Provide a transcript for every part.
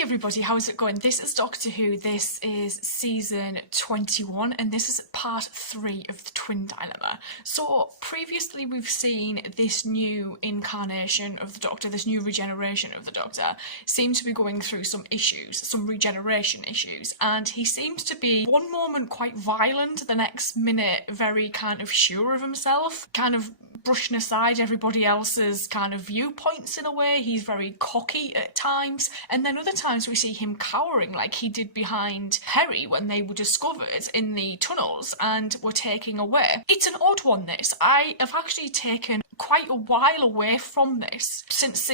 Hey everybody, how's it going? This is Doctor Who, this is season 21 and this is part 3 of the Twin Dilemma. So previously we've seen this new incarnation of the Doctor, this new regeneration of the Doctor seem to be going through some issues, some regeneration issues, and he seems to be one moment quite violent, the next minute very kind of sure of himself, kind of brushing aside everybody else's kind of viewpoints in a way. He's very cocky at times, and then other times we see him cowering like he did behind Perry when they were discovered in the tunnels and were taken away. It's an odd one, this. I have actually taken quite a while away from this since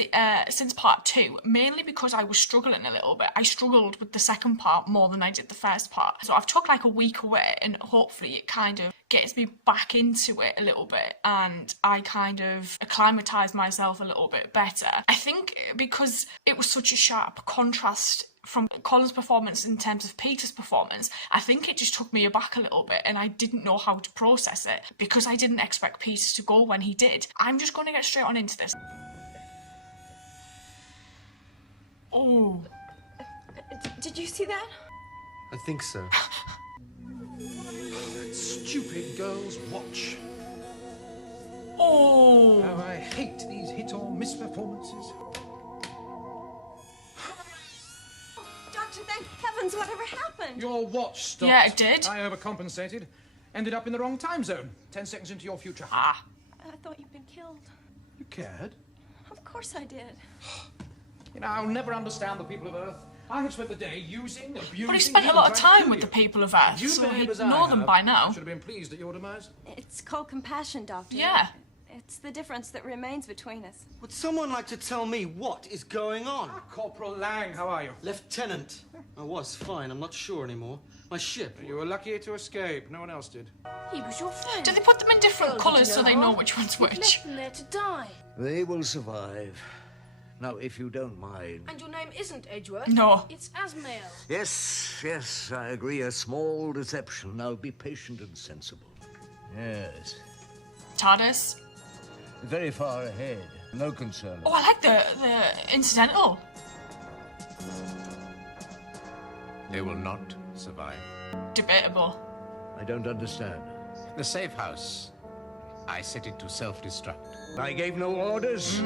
part 2, mainly because I was struggling a little bit. I struggled with the second part more than I did the first part, so I've took like a week away, and hopefully it kind of gets me back into it a little bit and I kind of acclimatise myself a little bit better. I think because it was such a sharp contrast from Colin's performance in terms of Peter's performance, I think it just took me aback a little bit and I didn't know how to process it because I didn't expect Peter to go when he did. I'm just going to get straight on into this. Oh. Did you see that? I think so. Stupid girl's watch. Oh. How I hate these hit or miss performances. Doctor, thank heavens, whatever happened? Your watch stopped. Yeah, it did. I overcompensated. Ended up in the wrong time zone. 10 seconds into your future. Ah. I thought you'd been killed. You cared? Of course I did. You know, I'll never understand the people of Earth. I have spent the day using, abusing... But he spent a lot of time with the people of Earth, so he'd know them by now. I should have been pleased at your demise. It's called compassion, Doctor. Yeah. It's the difference that remains between us. Would someone like to tell me what is going on? Ah, Corporal Lang, how are you? Lieutenant. I was fine. I'm not sure anymore. My ship. You were lucky to escape. No one else did. He was your friend. Do they put them in different colours so they know which one's You which? left them there to die. They will survive. Now, if you don't mind... And your name isn't Edgeworth. No. It's Asmael. Yes, I agree. A small deception. Now, be patient and sensible. Yes. TARDIS. Very far ahead. No concern. Oh, I like the incidental. They will not survive. Debatable. I don't understand. The safe house. I set it to self-destruct. I gave no orders.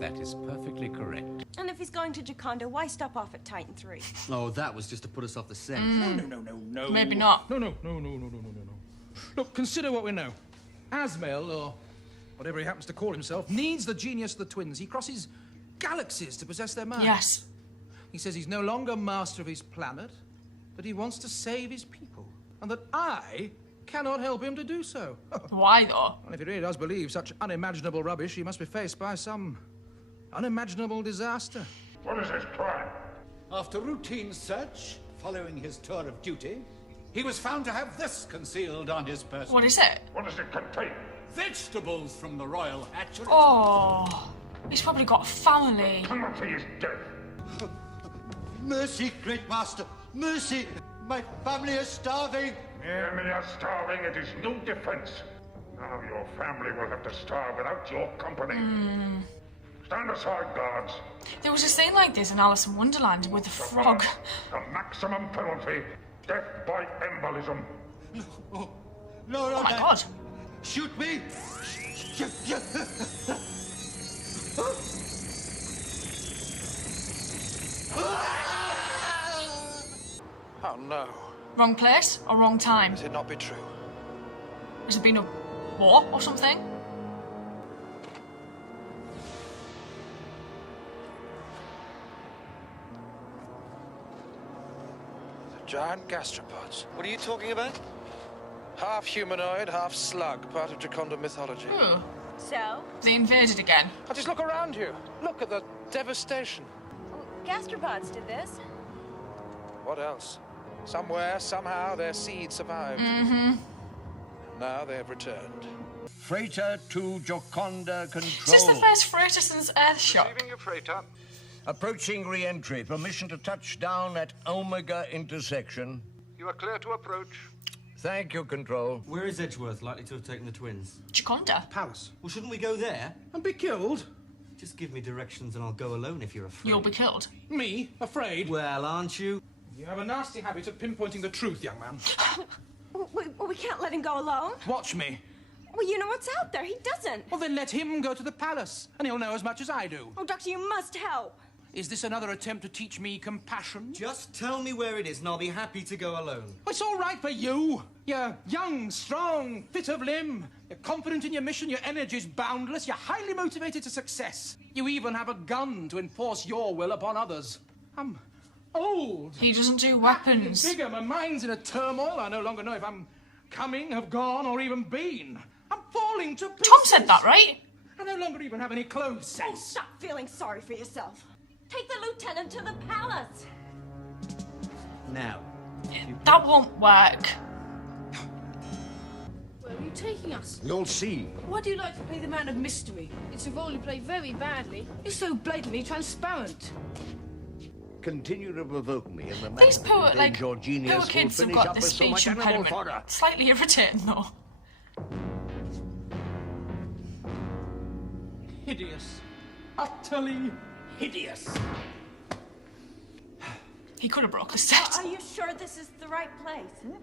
That is perfectly correct. And if he's going to Jaconda, why stop off at Titan 3? Oh, that was just to put us off the scent. No. Maybe not. No. Look, consider what we know. Asmael, or whatever he happens to call himself, needs the genius of the twins. He crosses galaxies to possess their minds. Yes. He says he's no longer master of his planet, but he wants to save his people, and that I cannot help him to do so. Why though? And if he really does believe such unimaginable rubbish, he must be faced by some unimaginable disaster. What is his plan? After routine search, following his tour of duty, he was found to have this concealed on his person. What is it? What does it contain? Vegetables from the royal hatchery. Oh, he's probably got a family. Penalty is death. Mercy, great master. Mercy. My family is starving. Merely are starving, it is no defense. Now your family will have to starve without your company. Stand aside, guards. There was a scene like this in Alice in Wonderland with a frog. The maximum penalty, death by embolism. No, Oh my god. Shoot me. Oh, no. Wrong place or wrong time? Could it not be true? Has there been a war or something? Giant gastropods. What are you talking about? Half humanoid, half slug, part of Jaconda mythology. So? They invaded again. Now just look around you. Look at the devastation. Well, gastropods did this. What else? Somewhere, somehow, their seed survived. Now they have returned. Freighter to Jaconda control. Is this the first freighter since Earth shock? Receiving your freighter. Approaching re-entry. Permission to touch down at Omega intersection. You are clear to approach. Thank you, Control. Where is Edgeworth likely to have taken the twins? Jaconda. Palace. Well, shouldn't we go there? And be killed? Just give me directions and I'll go alone if you're afraid. You'll be killed. Me? Afraid? Well, aren't you? You have a nasty habit of pinpointing the truth, young man. We can't let him go alone. Watch me. Well, you know what's out there. He doesn't. Well, then let him go to the palace, and he'll know as much as I do. Oh, Doctor, you must help. Is this another attempt to teach me compassion? Just tell me where it is and I'll be happy to go alone. It's all right for you. You're young, strong, fit of limb. You're confident in your mission, your energy's boundless, you're highly motivated to success. You even have a gun to enforce your will upon others. I'm old. He doesn't do weapons. Bigger, my mind's in a turmoil. I no longer know if I'm coming, have gone, or even been. I'm falling to pieces. Tom said that, right? I no longer even have any clothes Oh, sense. stop feeling sorry for yourself. Take the lieutenant to the palace. Now. That won't work. Where are you taking us? You'll see. Why do you like to play the man of mystery? It's a role you play very badly. You're so blatantly transparent. Continue to provoke me, and the man These poor, who like, your genius poor will kids have finish got up this with so speech much animal impediment. fodder. Slightly irritating, though. Hideous. Utterly hideous. He could have broke the set. Are you sure this is the right place?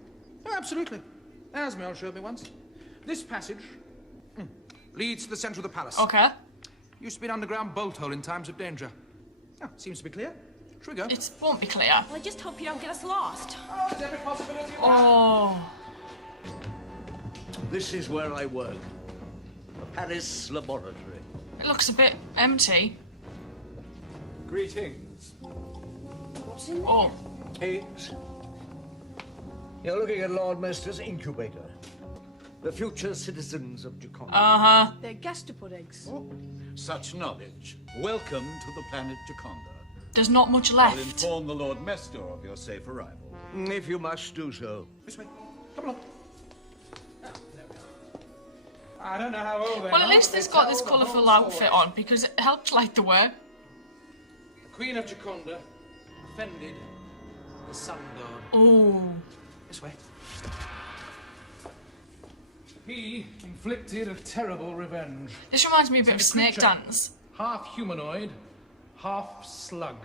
Oh, absolutely. As Mel showed me once. This passage leads to the centre of the palace. Okay. Used to be an underground bolt hole in times of danger. Oh, seems to be clear. Shall we go? It won't be clear. Well, I just hope you don't get us lost. Oh, there's every possibility of that. Oh. This is where I work. The palace laboratory. It looks a bit empty. Greetings. What's in there? Oh. Eggs. You're looking at Lord Mester's incubator. The future citizens of Jaconda. Uh-huh. They're gastropod eggs. Such knowledge. Welcome to the planet Jaconda. There's not much I'll left. inform the Lord Mester of your safe arrival. If you must do so. This way. Come along. Ah, there we are. I don't know how old they Well, are. at least but he's they got tell this the colourful whole outfit story. on because it helped light the way. The Queen of Jaconda offended the sun god. Oh. This way. He inflicted a terrible revenge. This reminds me a bit of Sent a Snake creature, Dance. Half humanoid, half slug.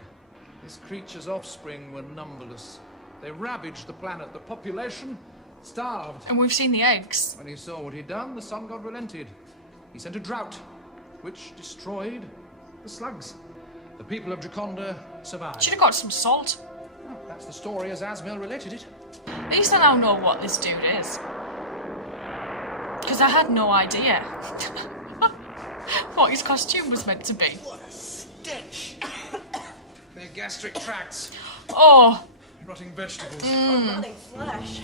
This creature's offspring were numberless. They ravaged the planet. The population starved. And we've seen the eggs. When he saw what he'd done, the sun god relented. He sent a drought, which destroyed the slugs. The people of Jaconda survived. Should have got some salt. Well, that's the story as Asmel related it. At least I now know what this dude is. Because I had no idea what his costume was meant to be. What a stench! Their gastric tracts, Oh. rotting vegetables. Rotting flesh.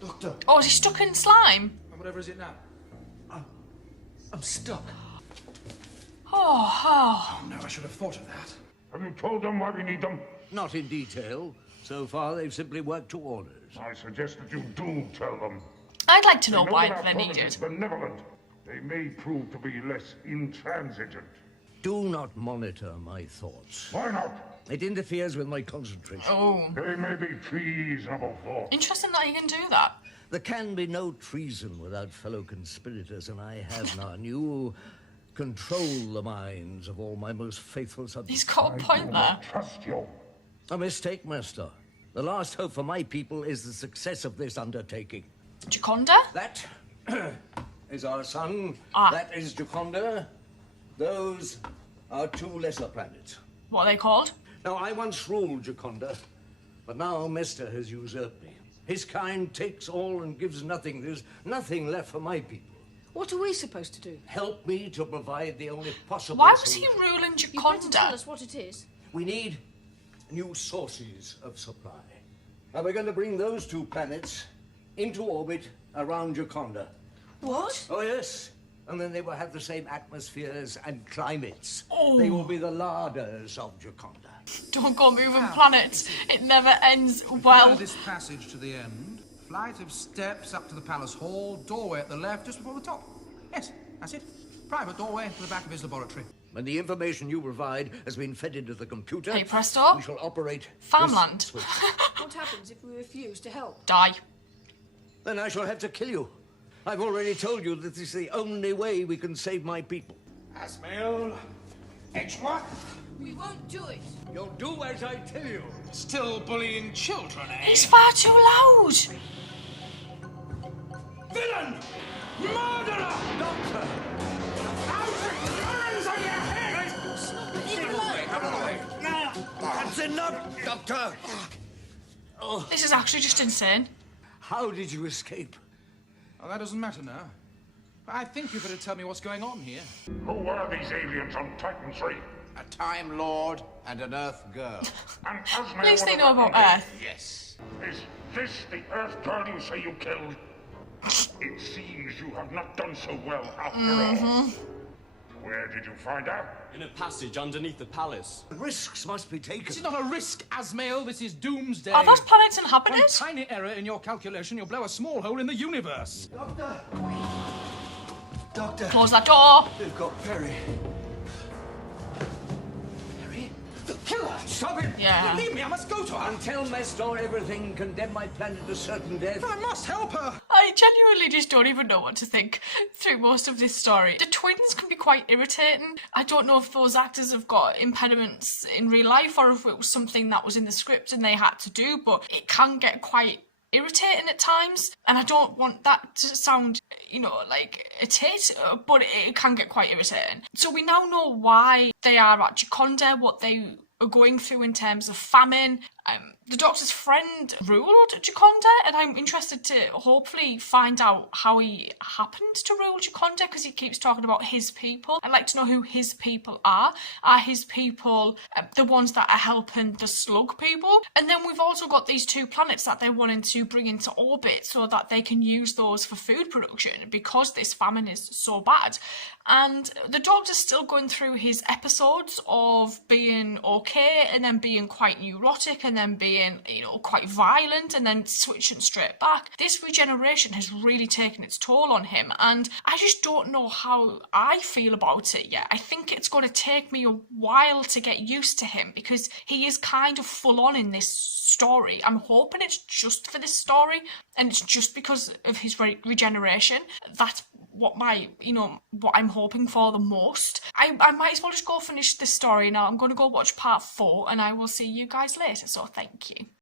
Doctor, Oh, is he stuck in slime? And whatever is it now? I'm stuck. Oh, oh. Oh no, I should have thought of that. Have you told them why we need them? Not in detail. So far, they've simply worked to orders. I suggest that you do tell them. I'd like to know They why that our they're promise needed. is benevolent. They may prove to be less intransigent. Do not monitor my thoughts. Why not? It interferes with my concentration. Oh. They may be treasonable thoughts. Interesting that he can do that. There can be no treason without fellow conspirators, and I have none. You control the minds of all my most faithful subjects. He's got a point there. Trust you. A mistake, Master. The last hope for my people is the success of this undertaking. Jaconda? That is our sun. Ah. That is Jaconda. Those are two lesser planets. What are they called? Now, I once ruled Jaconda, but now Mester has usurped me. His kind takes all and gives nothing. There's nothing left for my people. What are we supposed to do? Help me to provide the only possible Why was he solution. ruling You better tell Jaconda? us what it is. We need new sources of supply. Now, we're going to bring those two planets into orbit around Jaconda. What? Oh, yes. And then they will have the same atmospheres and climates. Oh. They will be the larders of Jaconda. Don't go moving planets. It never ends Follow well. this passage to the end. Flight of steps up to the palace hall. Doorway at the left, just before the top. Yes, that's it. Private doorway to the back of his laboratory. When the information you provide has been fed into the computer, Hey, presto. we shall operate Farmland. this switch. What happens if we refuse to help? Die. Then I shall have to kill you. I've already told you that this is the only way we can save my people. Asmael, Edgeworth, We won't do it. You'll do as I tell you. Still bullying children, eh? It's far too loud. Villain! Murderer! Doctor! Out of hands on your head! That's enough, Doctor! This is actually just insane. How did you escape? Oh, that doesn't matter now. I think you better tell me what's going on here. Who are these aliens on Titan 3? a Time Lord, and an Earth Girl. And Asmael At least they would know have about recognized- Earth. Yes. Is this the Earth Girl you say you killed? It seems you have not done so well after all. Where did you find out? In a passage underneath the palace. Risks must be taken. This is not a risk, Asmael. This is doomsday. Are those planets One inhabited? tiny error in your calculation, you'll blow a small hole in the universe. Doctor! Doctor, Close that door. they've got Perry. Perry? The killer! Stop it! Yeah. Leave me, I must go to her. Until Mestor everything can condemn my planet to certain death. I must help her. I genuinely just don't even know what to think through most of this story. The twins can be quite irritating. I don't know if those actors have got impediments in real life or if it was something that was in the script and they had to do, but it can get quite irritating at times, and I don't want that to sound, like a tit, but it can get quite irritating. So we now know why they are at Gioconda, what they are going through in terms of famine. The Doctor's friend ruled Gioconda, and I'm interested to hopefully find out how he happened to rule Gioconda, because he keeps talking about his people. I'd like to know who his people are. Are his people the ones that are helping the slug people? And then we've also got these two planets that they're wanting to bring into orbit so that they can use those for food production, because this famine is so bad. And the Doctor's still going through his episodes of being okay, and then being quite neurotic, and then being, quite violent, and then switching straight back. This regeneration has really taken its toll on him, and I just don't know how I feel about it yet. I think it's going to take me a while to get used to him, because he is kind of full on in this story. I'm hoping it's just for this story, and it's just because of his regeneration. That's what what I'm hoping for the most. I might as well just go finish this story now. I'm going to go watch part 4, and I will see you guys later, so thank you.